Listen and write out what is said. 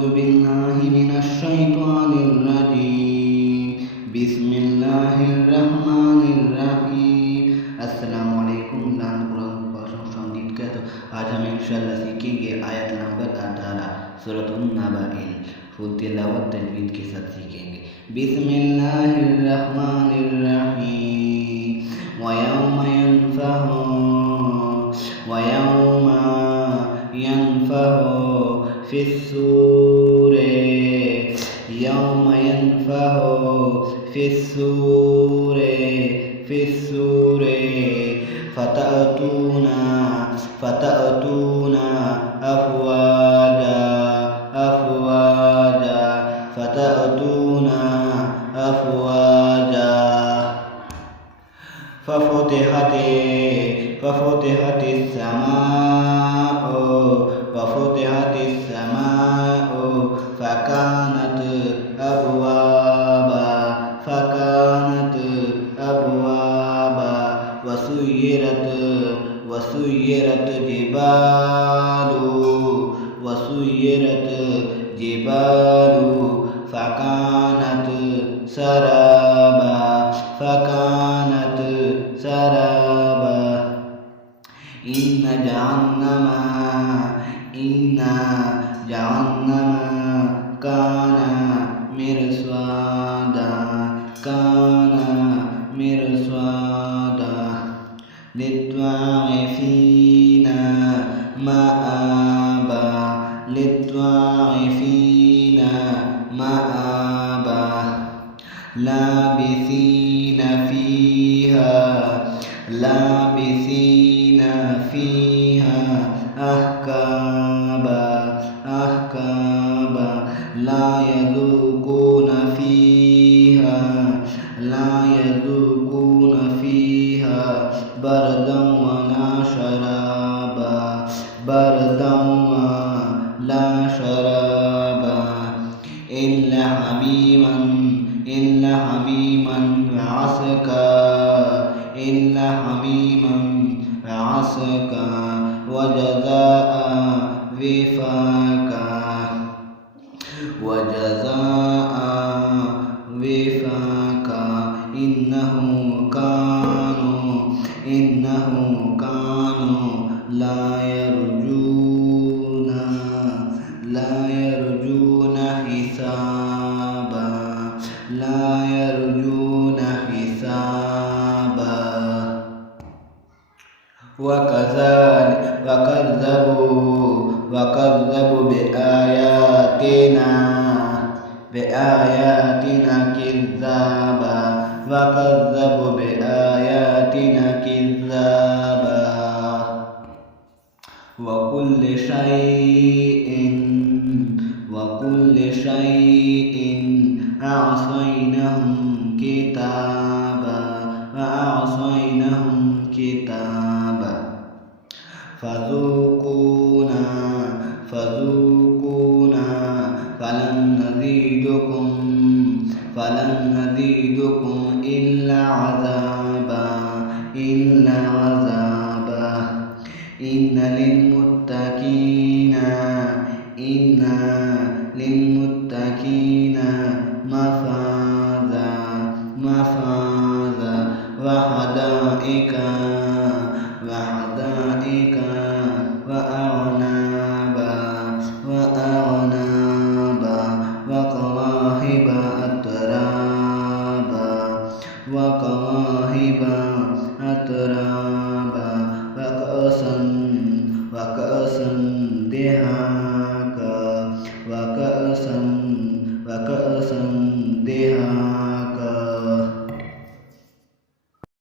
أعوذ بالله من الشيطان الرجيم بسم الله الرحمن الرحيم अस्सलाम वालेकुम आज हम इंशाअल्लाह सीखेंगे आयत नंबर 18 सूरह नबाइल फुल तिलावत तजवीद के साथ सीखेंगे। बिस्मिल्लाहिर्रहमानिर्रहीम वयौमा यनफहु फिस्सूरे यौमा यनफहु फिस्सूरे فتأتون أفواجا ففتحت السماء فكانت أبوابا وسيرت جبال فكانت سرابا إن جهنم كان مرصادا للطاغين مآبا لابثين فيها أحقابا لا يذوقون فيها بردا ولا شرابا إلا حميما وعسكا وجزاء وفاقا إنهم كانوا لا يرجون حسابا وكذبوا بآياتنا كذابا وكل شيء أحصيناه كتابا فذوقونا فلن نزيدكم إلا عذابا إن للمتقين مفازا وحدائق وأعنابا وكواعب أترابا وكأسا دهاقا